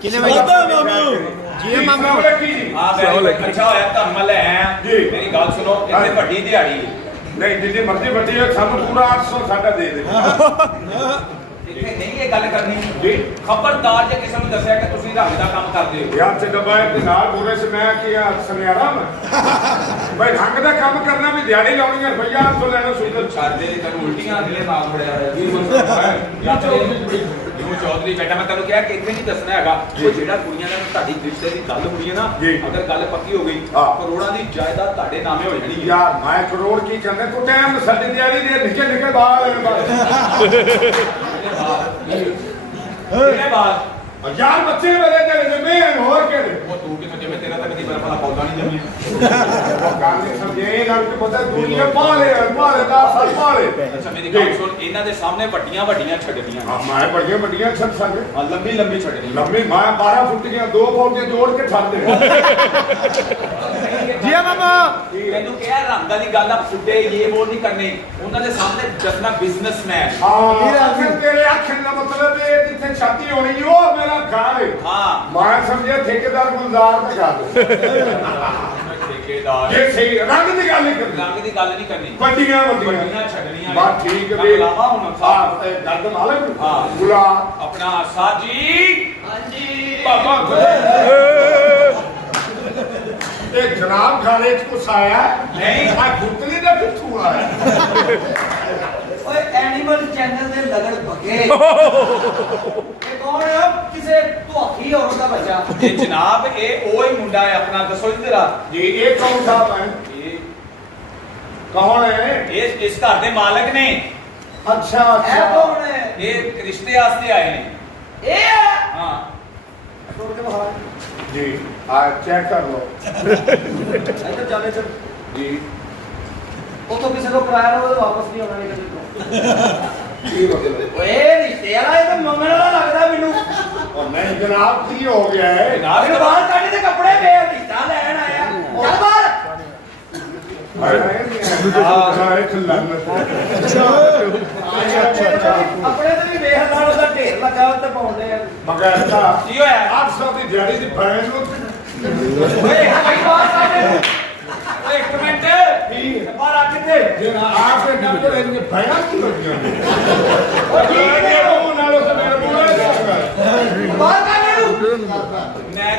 किने में मामू जी मामू अच्छा होया ਤੁਹਾਨੂੰ ਮੈਂ ਲੈ ਆਇਆ ਮੇਰੀ ਗੱਲ ਸੁਣੋ ਇੱਥੇ ਵੱਡੀ ਦਿਹਾੜੀ ਨਹੀਂ ਜਿੰਨੀ ਮਰਜ਼ੀ ਵੱਡੀ ਹੈ ਸਾਨੂੰ ਪੂਰਾ 800 ਸਾਡਾ ਦੇ ਦੇ ਇੱਥੇ ਨਹੀਂ ਇਹ ਗੱਲ ਕਰਨੀ ਜੀ ਖਬਰਦਾਰ ਜੇ ਕਿਸੇ ਨੂੰ ਦੱਸਿਆ ਕਿ ਤੁਸੀਂ ਰੰਗ ਦਾ ਕੰਮ ਕਰਦੇ ਹੋ ਯਾਰ ਚੰਗਾਬਾਈ ਦੇ ਨਾਲ ਬੋਲੇ ਸੀ ਮੈਂ ਕੀ ਆ ਸੁਨਿਆਰਾ ਮੈਂ ਬਈ ਰੰਗ ਦਾ ਕੰਮ ਕਰਨਾ ਵੀ ਦਿਹਾੜੀ ਲਾਉਣੀ ਹੈ ਰੁਪਈਆ 800 ਲੈਣਾ ਸੁਣੋ ਛੱਡ ਦੇ ਤੈਨੂੰ ਉਲਟੀਆਂ ਆਉਂਦੀਆਂ ਨਾਲ ਫੜਿਆ ਹੋਇਆ ਜੀ ਮਤਲਬ ਜਿਉਂ ਚੌਧਰੀ ਬੇਟਾ ਮੈਂ ਤੈਨੂੰ ਕਿਹਾ ਕਿ ਇੱਥੇ ਨਹੀਂ ਦੱਸਣਾ ਹੈਗਾ ਉਹ ਜਿਹੜਾ ਕੁੜੀਆਂ ਨਾਲ ਤੁਹਾਡੀ ਰਿਸ਼ਤੇ ਦੀ ਗੱਲ ਹੋਈ ਹੈ ਨਾ ਅਗਰ ਗੱਲ ਪੱਕੀ ਹੋ ਗਈ ਕਰੋੜਾਂ ਦੀ ਜਾਇਦਾਦ ਤੁਹਾਡੇ ਨਾਮੇ ਹੋ ਜਾਣੀ ਯਾਰ ਮੈਂ ਕਰੋੜ ਕੀ ਕਹਿੰਦੇ ਤੂੰ ਟਾਈਮ ਸਾਡੀ ਦਿਹਾੜੀ ਦੇ ਨਿੱਕੇ ਬਾਹਰ ਕਿਹਨੇ ਬਾਤ ਯਾਰ ਬੱਚੇ ਮੇਰੇ ਤੇ ਮੈਂ ਹੋਰ ਕਿਹੜੇ ਉਹ ਤੂੰ ਕਿਉਂ ਜਿਵੇਂ ਤੇਰਾ ਤਾਂ ਕਦੀ ਬਰਫ ਦਾ ਪੌਦਾ ਨਹੀਂ ਜੰਮਿਆ ਉਹ ਗੱਲ ਨਹੀਂ ਸਮਝੇ ਨਾਲ ਕਿ ਪਤਾ ਦੁਨੀਆ ਪਾਲੇ ਦਾ ਸਾਲ ਪਾਲੇ ਅੱਛਾ ਮੇਰੀ ਗੱਲ ਸੁਣ ਇਹਨਾਂ ਦੇ ਸਾਹਮਣੇ ਵੱਡੀਆਂ ਛੱਡਦੀਆਂ ਹਾਂ ਮੈਂ ਵੱਡੀਆਂ ਛੱਡ ਸਕਦੇ ਹਾਂ ਲੰਬੀ ਛੱਡਣੀ ਲੰਮੀ ਮੈਂ 12 ਫੁੱਟ ਦੀਆਂ 2 ਫੁੱਟ ਦੇ ਜੋੜ ਕੇ ਛੱਡ ਦੇ जी मामा ਮੈਨੂੰ ਕਿਹਾ ਰੰਗ ਵਾਲੀ ਗੱਲ ਆ ਫੁੱਟੇ ਇਹ ਉਹ ਨਹੀਂ ਕਰਨੀ ਉਹਨਾਂ ਦੇ ਸਾਹਮਣੇ ਦੱਸਣਾ ਬਿਜ਼ਨਸਮੈਨ ਹਾਂ ਤੇਰੇ ਆਖਣ ਦਾ ਮਤਲਬ ਇਹ ਜਿੱਥੇ ਛਾਤੀ ਹੋਣੀ ਉਹ ਮੇਰਾ ਘਰ ਹੈ ਹਾਂ ਮੈਂ ਸਮਝਿਆ ਠੇਕੇਦਾਰ ਗੁਲਜ਼ਾਰ ਦਾ ਘਰ ਠੇਕੇਦਾਰ ਇਹ ਸਹੀ ਰੰਗ ਦੀ ਗੱਲ ਨਹੀਂ ਕਰਨੀ ਰੰਗ ਦੀ ਗੱਲ ਨਹੀਂ ਕਰਨੀ ਵੱਡੀਆਂ ਛੱਡਣੀਆਂ ਬਾਤ ਠੀਕ ਹੈ ਲਾਵਾ ਹੁਣ ਹਾਂ ਦਰਦ ਮਾਲਕ ਹਾਂ ਗੁਲਾ ਆਪਣਾ ਸਾਜੀ ਹਾਂਜੀ ਬਾਬਾ ਇਹ ਜਨਾਬ ਘਰੇ ਚ ਕੁਛ ਆਇਆ ਨਹੀਂ ਆ ਗੁੱਤਲੀ ਦਾ ਕਿੱਥੋਂ ਆਇਆ ਓਏ ਐਨੀਮਲ ਚੈਨਲ ਦੇ ਲਗੜ ਭਗੇ ਇਹ ਕੌਣ ਹੈ ਕਿਸੇ ਧੋਖੀ ਔਰਤ ਦਾ ਬੱਚਾ ਇਹ ਜਨਾਬ ਇਹ ਉਹ ਹੀ ਮੁੰਡਾ ਹੈ ਆਪਣਾ ਦੱਸੋ ਜੀ ਜਰਾ ਜੀ ਇਹ ਕੌਣ ਸਾਹਿਬ ਹੈ ਇਹ ਕੌਣ ਹੈ ਇਸ ਘਰ ਦੇ ਮਾਲਕ ਨੇ ਅੱਛਾ ਇਹ ਕੌਣ ਹੈ ਇਹ ਰਿਸ਼ਤੇ ਵਾਸਤੇ ਆਏ ਨੇ ਇਹ ਹੈ ਹਾਂ ਛੋੜ ਕੇ ਬਾਹਰ ਜੀ ਆ ਚੈੱਕ ਕਰ ਲਓ ਇੱਧਰ ਚੱਲੇ ਚੱਲ ਜੀ ਉਤੋਂ ਕਿਸੇ ਤੋਂ ਕਿਰਾਇਆ ਲਓ ਵਾਪਸ ਨਹੀਂ ਆਉਣਾ ਨਹੀਂ ਕਦੇ ਤੋਂ ਕੀ ਮਤਲਬ ਓਏ ਰਿਸ਼ਤੇ ਵਾਲਾ ਇਹ ਤਾਂ ਮੰਗਣ ਵਾਲਾ ਲੱਗਦਾ ਮੈਨੂੰ ਉਹ ਨਹੀਂ ਜਨਾਬ ਕੀ ਹੋ ਗਿਆ ਹੈ ਜਨਾਬ ਮੇਰੇ ਬਾਹਰ ਕੱਢ ਦੇ ਕੱਪੜੇ ਵੇ ਰਿਸ਼ਤਾ ਲੈਣ ਆਇਆ ਚੱਲ ਬਾਹਰ ਆਪਣੇ ਤੇ ਵੀ ਵੇਖ ਨਾਲ ਉਹਦਾ ਢੇਰ ਲੱਗਾ ਉੱਤੇ ਪਾਉਂਦੇ ਆ ਮਗਰ ਕੀ ਹੋਇਆ 800 ਦੀ ਦਿਹਾੜੀ ਦੀ ਭੈਣ ਨੂੰ ਓਏ ਕਈ ਵਾਰ ਸਾਡੇ ਓਏ ਇੱਕ ਮਿੰਟ ਬਾਹਰ ਆ ਕਿੱਥੇ ਜਿਹੜਾ ਆਪ ਦੇ ਡਾਕਟਰ ਇਹਨੇ ਭੈਣਾਂ ਕੀ ਲੱਗੀਆਂ ਓ ਠੀਕ ਨੇ ਉਹ ਨਾਲੋਂ ਤੇ ਮੇਰੇ ਮੂਹਰੇ ਬਾਹਰ ਕੱਢ ਇਹਨੂੰ ਮੈਂ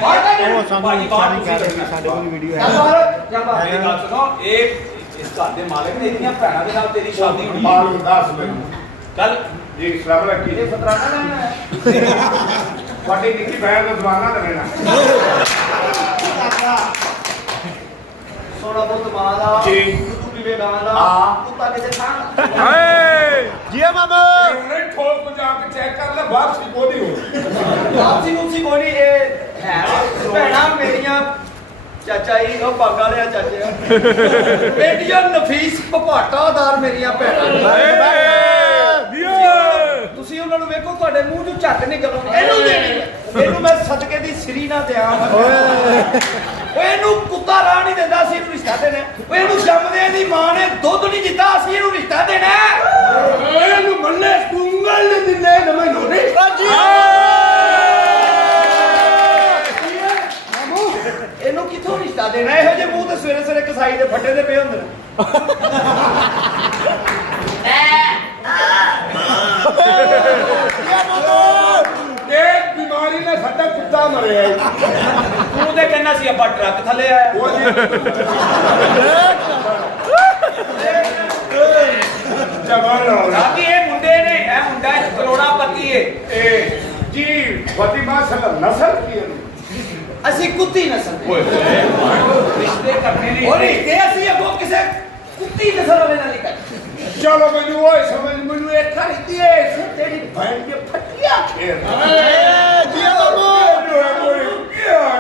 ਉਹ ਸਾਨੂੰ ਸਾਰੀ ਕਹਿ ਰਹੇ ਸਾਡੇ ਕੋਲ ਵੀਡੀਓ ਹੈ ਚੱਲ ਬਾਹਰ ਚੱਲ ਬਾਹਰ ਮੇਰੀ ਗੱਲ ਸੁਣੋ ਇਹ ਇਸ ਘਰ ਦੇ ਮਾਲਕ ਨੇ ਇਹਦੀਆਂ ਭੈਣਾਂ ਦੇ ਨਾਲ ਤੇਰੀ ਸ਼ਾਦੀ ਹੋਣੀ ਹੈ ਮਾਲੂਮ ਦੱਸ ਮੈਨੂੰ ਚੱਲ ਜੀ ਸਲਾਮ ਰੱਖੀ ਇਹ ਫਤਰਾਣਾ ਲੈਣਾ ਹੈ ਵੱਡੀ ਨਿੱਕੀ ਭੈਣ ਦਾ ਦਵਾਨਾ ਦੇਣਾ ਸੋਨਾ ਬਹੁਤ ਮਾਂ ਦਾ ਜੀ। ਤੂੰ ਵੀ ਗਾਂ ਦਾ ਹਾਂ। ਤੂੰ ਤਾਂ ਕਿਤੇ ਖਾਂ हाय जी मामा ਉਹਨੇ ਠੋਕ ਜਾ ਕੇ ਚੈੱਕ ਕਰ ਲੈ ਵਾਪਸੀ ਕੋਦੀ ਹੋ ਆਪਸੀ ਨੂੰ ਕੋਈ ਨਹੀਂ ਇਹ ਹੈ ਭੈਣਾਂ ਮੇਰੀਆਂ ਚਾਚਾ ਜੀ ਉਹ ਬਾਗਾ ਲਿਆ ਚਾਚੇ ਬੇਟੀਆਂ ਨਫੀਸ ਭਪਾਟਾਦਾਰ ਮੇਰੀਆਂ ਭੈਣਾਂ ਤੁਸੀਂ ਉਹਨਾਂ ਨੂੰ ਵੇਖੋ ਤੁਹਾਡੇ ਮੂੰਹ ਚੋਂ ਝੱਟ ਨਿਕਲ ਇਹਨੂੰ ਦੇਣੀ ਇਹਨੂੰ ਮੈਂ ਸਦਕੇ ਦੀ ਸਰੀ ਨਾ ਦਿਆਂ ਓਏ ਇਹਨੂੰ ਕੁੱਤਾ ਰਾਹ ਨਹੀਂ ਦਿੰਦਾ ਸੀ ਇਹਨੂੰ ਰਿਸ਼ਤਾ ਦੇਣਾ ਓਏ ਇਹਨੂੰ ਜੰਮਦੇ ਦੀ ਮਾਂ ਨੇ ਦੁੱਧ ਨਹੀਂ ਦਿੱਤਾ ਅਸੀਂ ਇਹਨੂੰ ਰਿਸ਼ਤਾ ਦੇਣਾ ਇਹਨੂੰ ਮੰਨੇ ਕੁੰਗਲ ਨੇ ਦਿੰਦੇ ਨਾ ਮੈਨੂੰ ਨਹੀਂ ਇਹਨੂੰ ਕਿੱਥੋਂ ਰਿਸ਼ਤਾ ਦੇਣਾ ਇਹੋ ਜਿਹੇ ਮੂੰਹ ਤੇ ਸਵੇਰੇ ਸਵੇਰੇ ਕਸਾਈ ਦੇ ਫੱਟੇ ਦੇ ਪਏ ਹੁੰਦੇ ਨੇ ਇਹ ਬਿਮਾਰੀ ਨੇ ਸਾਡਾ ਕੁੱਤਾ ਮਰਿਆ ਤੂੰ ਤੇ ਕਹਿੰਦਾ ਸੀ ਆਪਾਂ ਟਰੱਕ ਥੱਲੇ ਆਇਆ ਉਹ ਜੀ ਜਵਾਨ ਲਾਉਣਾ ਬਾਕੀ ਇਹ ਮੁੰਡੇ ਨੇ ਇਹ ਮੁੰਡਾ ਕਰੋੜਾਪਤੀ ਏ ਇਹ ਜੀ ਫਤਿਮਾ ਸਲਮ ਨਸਲ ਕੀ ਹੈ ਅਸੀਂ ਕੁੱਤੀ ਨਸਲ ਦੇ ਰਿਸ਼ਤੇ ਕਰਨੇ ਨੇ ਉਹ ਰਿਸ਼ਤੇ ਅਸੀਂ ਅੱਗੋਂ ਕਿਸੇ ਕੁੱਤੀ ਨਸਲ ਵਾਲੇ ਨਾਲ ਨਹੀਂ ਕਰਦੇ ਚਲੋ ਮੈਨੂੰ ਉਹ ਸਮਝ ਮੈਨੂੰ ਇੱਕ ਖਰੀਦੀ ਹੈ ਤੇਰੀ ਭੈਣ ਦੇ ਫਟਿਆ ਖੇਰ जी मामा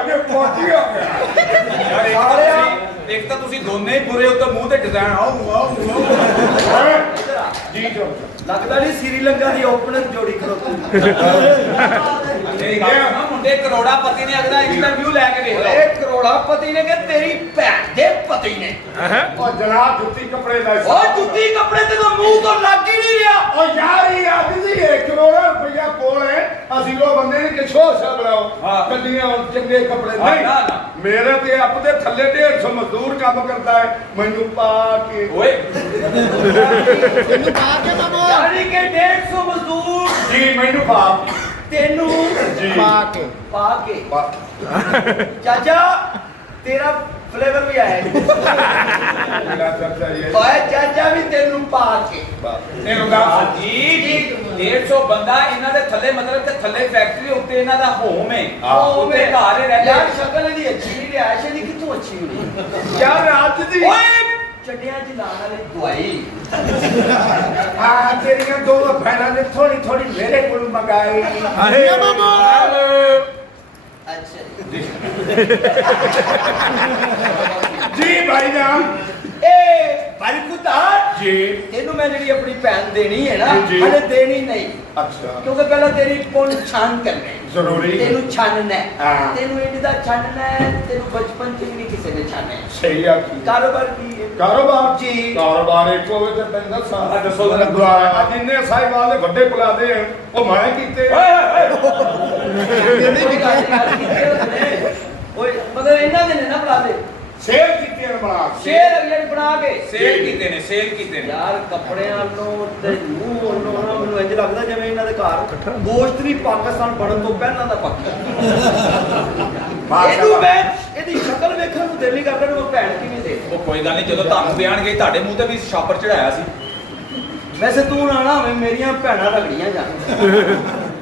ਇਹ ਪੋਟੀਆ ਇੱਕ ਤਾਂ ਤੁਸੀਂ ਦੋਨੇ ਹੀ ਬੁਰੇ ਉੱਤੇ ਮੂੰਹ ਤੇ ਡਿਜ਼ਾਈਨ ਆਉ ਜੀ ਜੋ ਲੱਗਦਾ ਨਹੀਂ ਸ੍ਰੀਲੰਕਾ ਦੀ ਓਪਨਰ ਜੋੜੀ ਖੜੋਤੀ ਮੇਰੀ ਗੱਲ ਸੁਣੋ ਮੁੰਡੇ ਕਰੋੜਾਪਤੀ ਨੇ ਅਗਲਾ ਇੰਟਰਵਿਊ ਲੈ ਕੇ ਵੇਖ ਲਓ ਇਹ ਕਰੋੜਾਪਤੀ ਨੇ ਕਿ ਤੇਰੀ ਭੈਣ ਦੇ ਪਤੀ ਨੇ ਉਹ ਜਨਾਬ ਜੁੱਤੀ ਕੱਪੜੇ ਦਾ ਉਹ ਜੁੱਤੀ ਕੱਪੜੇ ਤੇ ਤਾਂ ਮੂੰਹ ਤੋਂ ਲੱਗ ਹੀ ਨਹੀਂ ਰਿਹਾ ਉਹ ਯਾਰ ਇਹ ਆਦਮੀ 1 ਕਰੋੜ ਰੁਪਇਆ ਕੋਲ ਹੈ ਅਸੀਂ ਹੋਸ਼ ਬਣਾਓ ਹਾਂ। ਗੱਡੀਆਂ ਚੰਗੇ ਕੱਪੜੇ ਹਾਂ, ਨਹੀਂ ਨਾ, ਨਾ। ਮੇਰੇ ਤੇ ਆਪਦੇ ਥੱਲੇ 150 ਮਜ਼ਦੂਰ ਕੰਮ ਕਰਦਾ ਹੈ ਮੈਨੂੰ ਪਾ ਕੇ ਓਏ ਤੈਨੂੰ ਪਾ ਕੇ ਮਾਮੂ ਯਾਨੀ ਕਿ 150 ਮਜ਼ਦੂਰ ਜੀ ਮੈਨੂੰ ਪਾ ਤੈਨੂੰ ਜੀ ਪਾ ਕੇ ਪਾ ਕੇ ਪਾ- ਚਾਚਾ ਤੇਰਾ ਫਲੇਵਰ ਵੀ ਆਇਆ ਮੇਰਾ ਚਾਚਾ ਜੀ ਓਏ ਚਾਚਾ ਵੀ ਤੈਨੂੰ ਪਾ ਕੇ ਇਹਨੂੰ ਦੱਸ ਜੀ 150 ਬੰਦਾ ਇਹਨਾਂ ਦੇ ਥੱਲੇ ਮਤਲਬ ਤੇ ਥੱਲੇ ਫੈਕਟਰੀ ਉੱਤੇ ਇਹਨਾਂ ਦਾ ਹੋਮ ਹੈ ਉਹ ਉੱਤੇ ਘਰ ਹੀ ਰਹਿੰਦੇ ਯਾਰ ਸ਼ਕਲ ਇਹਦੀ ਅੱਛੀ ਨਹੀਂ ਰਿਆਸ਼ ਇਹਦੀ ਕਿੱਥੋਂ ਅੱਛੀ ਹੋਣੀ ਯਾਰ ਅੱਜ ਦੀ ਓਏ ਚੱਡਿਆਂ ਚ ਲਾਣ ਵਾਲੀ ਦਵਾਈ ਆ ਤੇਰੀਆਂ ਦੋ ਭੈਣਾਂ ਨੇ ਥੋੜੀ ਥੋੜੀ ਮੇਰੇ ਕੋਲ ਮੰਗਾਈ ਜੀਆ ਮਾਮੂ ਅੱਛਾ ਜੀ ਭਾਈ ਜਾਨ ਏ ਭਾਈ ਪੁੱਤਾਰ ਜੀ ਤੈਨੂੰ ਮੈਂ ਜਿਹੜੀ ਆਪਣੀ ਭੈਣ ਦੇਣੀ ਹੈ ਨਾ ਜੀ। ਹਲੇ ਦੇਣੀ ਨਹੀਂ ਅੱਛਾ ਕਿਉਂਕਿ ਪਹਿਲਾਂ ਤੇਰੀ ਪੁੰਨ ਛਾਨ ਕਰਨੀ ਜ਼ਰੂਰੀ ਤੈਨੂੰ ਛਾਨਣਾ ਹੈ ਹਾਂ। ਤੈਨੂੰ ਇੰਜ ਦਾ ਛਾਨਣਾ ਹੈ ਤੈਨੂੰ ਬਚਪਨ ਚ ਵੀ ਨਹੀਂ ਕਿਸੇ ਨੇ ਛਾਨਿਆ ਸਹੀ ਆ ਕੀ ਕਾਰੋਬਾਰ ਕੀ ਹੈ ਕਾਰੋਬਾਰ ਜੀ। ਕਾਰੋਬਾਰ ਇੱਕ ਹੋਵੇ ਤੇ ਤੈਨੂੰ ਦੱਸਾਂ ਆ ਦੱਸੋ ਜ਼ਰਾ। ਦੁਆ ਜਿੰਨੇ ਸਾਹਿਬਾਨ ਦੇ ਵੱਡੇ ਬੁਲਾਦੇ ਆ ਉਹ ਮੈਂ ਕੀਤੇ ਇਹਨੇ ਵੀ ਓਏ ਮਗਰ ਇਹਨਾਂ ਦੇ ਨੇ ਨਾ ਬੁਲਾ ਦੇ ਸੇਲ ਕੀਤੇ ਨੇ ਬਣਾ ਕੇ। ਸ਼ੇਰ ਅਗਲੇ ਬਣਾ ਕੇ ਸੇਲ ਕੀਤੇ ਨੇ ਸੇਲ ਕੀਤੇ ਨੇ ਯਾਰ ਕੱਪੜਿਆਂ ਨੂੰ ਤੇ ਮੂੰਹ ਨੂੰ ਨਾ ਮੈਨੂੰ ਇੰਜ ਲੱਗਦਾ ਜਿਵੇਂ ਇਹਨਾਂ ਦੇ ਘਰ ਗੋਸ਼ਤ ਵੀ ਪਾਕਿਸਤਾਨ ਬਣਨ ਤੋਂ ਪਹਿਲਾਂ ਦਾ ਪੱਕਾ ਇਹਨੂੰ ਮੈਂ ਇਹਦੀ ਸ਼ਕਲ ਵੇਖਣ ਨੂੰ ਦਿਲ ਨਹੀਂ ਕਰਦਾ ਕਿ ਉਹ ਭੈਣ ਕਿਵੇਂ ਦੇ ਉਹ ਕੋਈ ਗੱਲ ਨਹੀਂ ਜਦੋਂ ਤੁਹਾਨੂੰ ਦੇਣਗੇ ਤੁਹਾਡੇ ਮੂੰਹ ਤੇ ਵੀ ਛਾਪਰ ਚੜਾਇਆ ਸੀ ਵੈਸੇ ਤੂੰ ਨਾ ਨਾ ਹੋਵੇਂ ਮੇਰੀਆਂ ਭੈਣਾਂ ਰਗੜੀਆਂ ਜਾਣ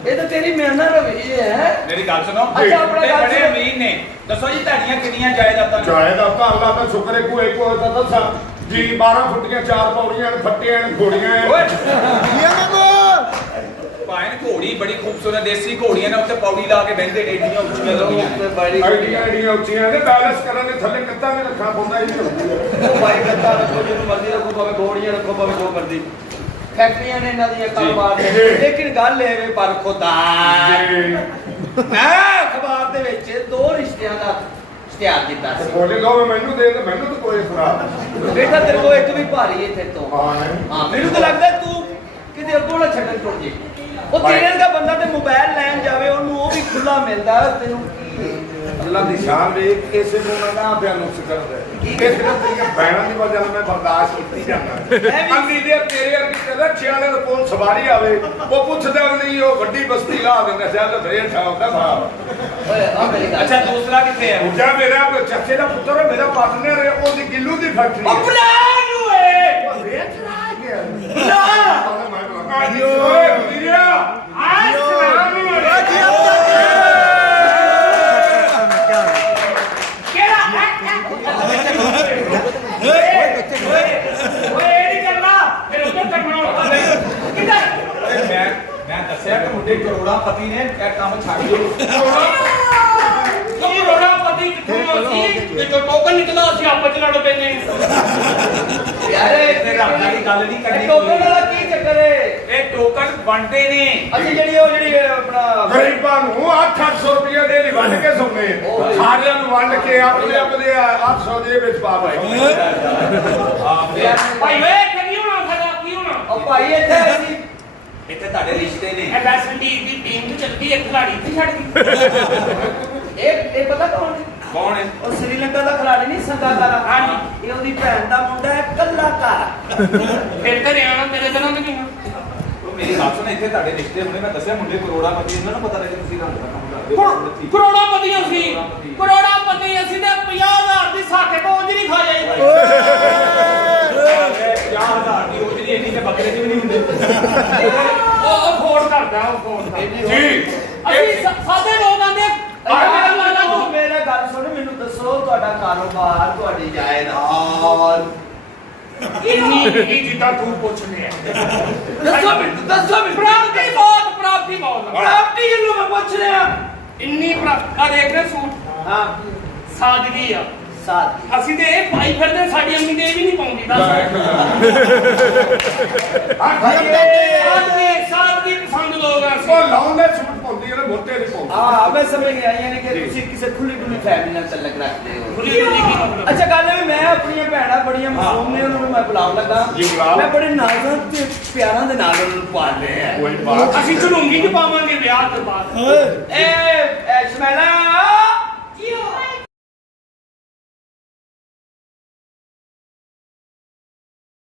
ਇਹ ਤਾਂ ਤੇਰੀ ਮੇਰੇ ਨਾਲ ਰਗੜੀ ਹੈ ਮੇਰੀ ਗੱਲ ਸੁਣੋ ਅੱਛਾ, ਆਪਣਾ ਤੇ ਗੱਲ ਬੜੇ ਸੁਣੋ। ਅਮੀਰ ਨੇ ਦੱਸੋ ਜੀ ਤੁਹਾਡੀਆਂ ਕਿੰਨੀਆਂ ਜਾਇਦਾਦਾਂ ਨੇ ਜਾਇਦਾ ਤਾਂ ਅੱਲਾ ਦਾ ਸ਼ੁਕਰ ਹੈ ਕੋਈ ਕੋਈ ਤਾਂ ਦੱਸਾਂ ਜੀ 12 ਫੁੱਟੀਆਂ 4 ਪੌੜੀਆਂ ਫੱਟੀਆਂ ਘੋੜੀਆਂ ਓਏ ਜੀਆ ਮਾਮੂ ਭਾਵੇਂ ਘੋੜੀ ਬੜੀ ਖੂਬਸੂਰਤ ਦੇਸੀ ਘੋੜੀਆਂ ਨੇ ਉੱਤੇ ਪੌੜੀ ਲਾ ਕੇ ਬਹਿੰਦੇ ਨੇ ਏਡੀਆਂ ਉੱਚੀਆਂ ਲੱਗੀਆਂ ਨੇ। ਬੜੀ ਆਈਡੀਆਂ ਆਈਡੀਆਂ ਉੱਚੀਆਂ ਨੇ ਬੈਲੈਂਸ ਕਰਨ ਦੇ ਥੱਲੇ ਕੱਤਾ ਵੀ ਰੱਖਣਾ ਪੈਂਦਾ ਹੀ ਨਹੀਂ ਉਹ ਭਾਈ ਗੱਦਾ ਰੱਖੋ ਜਿਹਨੂੰ ਮਰਜ਼ੀ ਰੱਖੋ ਭਾਵੇਂ ਗੋੜੀਆਂ ਰੱਖੋ ਭਾਵੇਂ ਜੋ ਮਰਜ਼ੀ ਫੈਕਟਰੀਆਂ ਨੇ ਇਹਨਾਂ ਦੀਆਂ ਕਾਰੋਬਾਰ ਨੇ ਜੀ। ਲੇਕਿਨ ਗੱਲ ਇਹ ਵੇ ਪਰ ਖੁਦਾ ਜੀ ਮੈਂ ਅਖਬਾਰ ਦੇ ਵਿੱਚ ਦੋ ਰਿਸ਼ਤਿਆਂ ਦਾ ਇਸ਼ਤਿਹਾਰ ਦਿੱਤਾ ਸੀ ਬੋਲੇ ਲਓ ਮੈਨੂੰ ਦੇ ਦੇ ਮੈਨੂੰ ਤਾਂ ਕੋਈ ਸੁਣਾ ਬੇਟਾ ਤੇਰੇ ਕੋਲ ਇੱਕ ਵੀ ਭਾਰੀ ਹੈ ਤੇਰੇ ਤੋਂ ਹਾਂ ਹਾਂ ਮੈਨੂੰ ਤਾਂ ਲੱਗਦਾ ਤੂੰ ਕਿਤੇ ਅੱਗੋਂ ਨਾ ਛੱਡਣ ਟੁੱਟ ਜੇ ਉਹ ਤੇਰੇ ਵਰਗਾ ਬੰਦਾ ਤੇ ਮੋਬਾਈਲ ਲੈਣ ਜਾਵੇ ਉਹਨੂੰ ਉਹ ਵੀ ਖੁੱਲਾ ਮਿਲਦਾ ਤੈਨੂੰ ਕੀ ਹੈ? ਅੱਲਾ ਦੀ ਸ਼ਾਨ ਵੇਖ ਇਸੇ ਨੂੰ ਮੈਂ ਨਾ ਬਿਆਨ ਨੁਕਸ ਕਰਦਾ ਇਹ ਸਿਰਫ ਤੇਰੀਆਂ ਭੈਣਾਂ ਦੀ ਵਜ੍ਹਾ ਨਾਲ ਮੈਂ ਬਰਦਾਸ਼ਤ ਕੀਤੀ ਜਾਂਦਾ ਅੰਦੀ ਦੇ ਤੇਰੇ ਵਰਗੀ ਕਦਾ ਛਿਆਲੇ ਦੇ ਕੋਲ ਸਵਾਰੀ ਆਵੇ ਉਹ ਪੁੱਛਦਾ ਵੀ ਨਹੀਂ ਉਹ ਵੱਡੀ ਬਸਤੀ ਲਾ ਦਿੰਦਾ ਚੱਲ ਫੇਰ ਠਾਉਂਦਾ ਸਾਹ ਓਏ ਆ ਮੇਰੀ ਗੱਲ ਅੱਛਾ ਦੂਸਰਾ ਕਿੱਥੇ ਹੈ ਦੂਜਾ ਮੇਰਾ ਚਾਚੇ ਦਾ ਪੁੱਤਰ ਹੈ ਮੇਰਾ ਪਾਰਟਨਰ ਹੈ ਉਹਦੀ ਗਿੱਲੂ ਦੀ ਫੈਕਟਰੀ ਹੈ ਆਪਣਾ ਨੂੰ ਏ ਉਹ ਵੇਚ ਰਹਾ ਗਿਆ ਨਾ ਓਏ ਵੀਰਿਆ ਆਹ ਸਲਾਮ ਮੈਂ ਦੱਸਿਆ ਕਿ ਮੁੰਡੇ ਕਰੋੜਾਪਤੀ ਨੇ ਇਹ ਕੰਮ ਛੱਡ ਦਿਓ ਕਰੋੜਾਪਤੀ ਕਿੱਥੋਂ ਅਸੀਂ ਜਦੋਂ ਟੋਕਨ ਨਿਕਲਦਾ ਅਸੀਂ ਆਪਸ ਚ ਲੜ ਪੈਨੇ ਯਾਰ ਤੇ ਰੱਬ ਨਾਲ ਦੀ ਗੱਲ ਨਹੀਂ ਕਰਨੀ ਟੋਕਨ ਵਾਲਾ ਕੀ ਚੱਕਰ ਹੈ ਇਹ ਟੋਕਨ ਬਣਦੇ ਨੇ ਅਸੀਂ ਜਿਹੜੀ ਆਪਣਾ ਗਰੀਬਾਂ ਨੂੰ 800 ਰੁਪਏ ਦੇ ਲਈ ਵੰਡ ਕੇ ਸੌਂਦੇ ਸਾਰਿਆਂ ਨੂੰ ਵੰਡ ਕੇ ਆਪਣੇ ਆਪਣੇ 800 ਦੇ ਵਿੱਚ ਪਾ ਪਾਈ ਭਾਈ ਵੇ ਕੀ ਹੋਣਾ ਸਾਡਾ ਕੀ ਹੋਣਾ ਉਹ ਭਾਈ ਇੱਥੇ ਅਸੀਂ ਇੱਥੇ ਤੁਹਾਡੇ ਰਿਸ਼ਤੇ ਨੇ ਇਹ ਵੈਸਟ ਇੰਡੀਜ਼ ਦੀ ਟੀਮ ਤੇ ਚੱਲਦੀ ਇੱਕ ਖਿਲਾੜੀ ਤੇ ਛੱਡ ਗਈ ਇਹ ਪਤਾ ਕੌਣ ਹੈ ਕੌਣ ਹੈ ਉਹ ਸ੍ਰੀਲੰਕਾ ਦਾ ਖਿਡਾਰੀ ਨਹੀਂ ਸੰਗਾਕਾਰਾ ਹਾਂਜੀ। ਇਹ ਉਹਦੀ ਭੈਣ ਦਾ ਮੁੰਡਾ ਹੈ ਕੱਲਾਕਾਰਾ ਫਿਰ ਤੇ ਰਿਆਣਾ ਤੇਰੇ ਦਿਨਾਂ ਤੇ ਕਿਉਂ ਉਹ ਮੇਰੀ ਗੱਲ ਸੁਣ ਇੱਥੇ ਤੁਹਾਡੇ ਰਿਸ਼ਤੇ ਹੋਣੇ ਮੈਂ ਦੱਸਿਆ ਮੁੰਡੇ ਕਰੋੜਾਪਤੀ ਇਹਨਾਂ ਨੂੰ ਪਤਾ ਲੱਗੇ ਤੁਸੀਂ ਰੰਗ ਦਾ ਕੰਮ ਕਰਦੇ ਹੋ ਕਰੋੜਾਪਤੀ ਅਸੀਂ ਕਰੋੜਾਪਤੀ ਅਸੀਂ ਤੇ 50000 ਦੀ ਸਾਕੇ ਪਹੁੰਚ ਨਹੀਂ ਖਾ ਜਾਈਏ 50,000 ਦੀ ਉਜਰੀ ਇੰਨੀ ਤੇ ਬੱਕਰੇ ਦੀ ਵੀ ਨਹੀਂ ਹੁੰਦੇ ਉਹ ਫੋਨ ਕਰਦਾ ਉਹ ਫੋਨ ਕਰਦਾ ਜੀ ਅਸੀਂ ਸਾਡੇ ਲੋਕ ਆਂਦੇ ਮੇਰਾ ਗੱਲ ਸੁਣ ਮੈਨੂੰ ਦੱਸੋ ਤੁਹਾਡਾ ਕਾਰੋਬਾਰ ਤੁਹਾਡੀ ਜਾਇਦਾਦ ਇੰਨੀ ਇਹ ਜਿੱਦਾਂ ਤੂੰ ਪੁੱਛ ਰਿਹਾ ਦੱਸੋ ਮੈਨੂੰ ਪ੍ਰਾਪਤੀ ਬਹੁਤ ਪ੍ਰਾਪਤੀ ਨੂੰ ਮੈਂ ਪੁੱਛ ਰਿਹਾ ਇੰਨੀ ਪ੍ਰਾਪਤੀ ਆ ਦੇਖ ਰਹੇ ਸੂਟ ਹਾਂ ਸਾਦਗੀ ਆ ਸਾਥ ਅਸੀਂ ਤੇ ਇਹ ਪਾਈ ਫਿਰਦੇ ਸਾਡੀ ਅੰਮੀ ਦੇ ਵੀ ਨਹੀਂ ਪਾਉਂਦੀ ਦੱਸ ਆ ਸਾਦਗੀ ਪਸੰਦ ਲੋਕ ਆ ਉਹ ਅਸੀਂ ਲਾਉਂਦੇ ਸੂਟ ਪਾਉਂਦੀ ਉਹਨੇ ਮੋਟੇ ਨਹੀਂ ਪਾਉਂਦੀ ਹਾਂ ਮੈਂ ਸਮਝ ਗਿਆ ਯਾਨੀ ਕਿ ਤੁਸੀਂ ਕਿਸੇ ਖੁੱਲੀ ਡੁੱਲੀ ਫੈਮਿਲੀ ਨਾਲ ਤਲਕ ਰੱਖਦੇ ਹੋ ਖੁੱਲੀ ਡੁੱਲੀ ਕੀ ਮਤਲਬ? ਅੱਛਾ ਗੱਲ ਹੈ ਵੀ ਮੈਂ ਆਪਣੀਆਂ ਭੈਣਾਂ ਬੜੀਆਂ ਮਾਸੂਮ ਨੇ ਉਹਨਾਂ ਨੂੰ ਮੈਂ ਬੁਲਾਉਣ ਲੱਗਾ ਜੀ, ਬੁਲਾਓ। ਮੈਂ ਬੜੇ ਨਾਜ਼ਾਂ ਤੇ ਪਿਆਰਾਂ ਦੇ ਨਾਲ ਉਹਨਾਂ ਨੂੰ ਪਾਲ ਰਿਹਾ ਕੋਈ ਬਾਤ ਅਸੀਂ ਝਲੂੰਗੀ ਚ ਪਾਵਾਂਗੇ ਵਿਆਹ ਤੋਂ ਬਾਅਦ। ਇਹ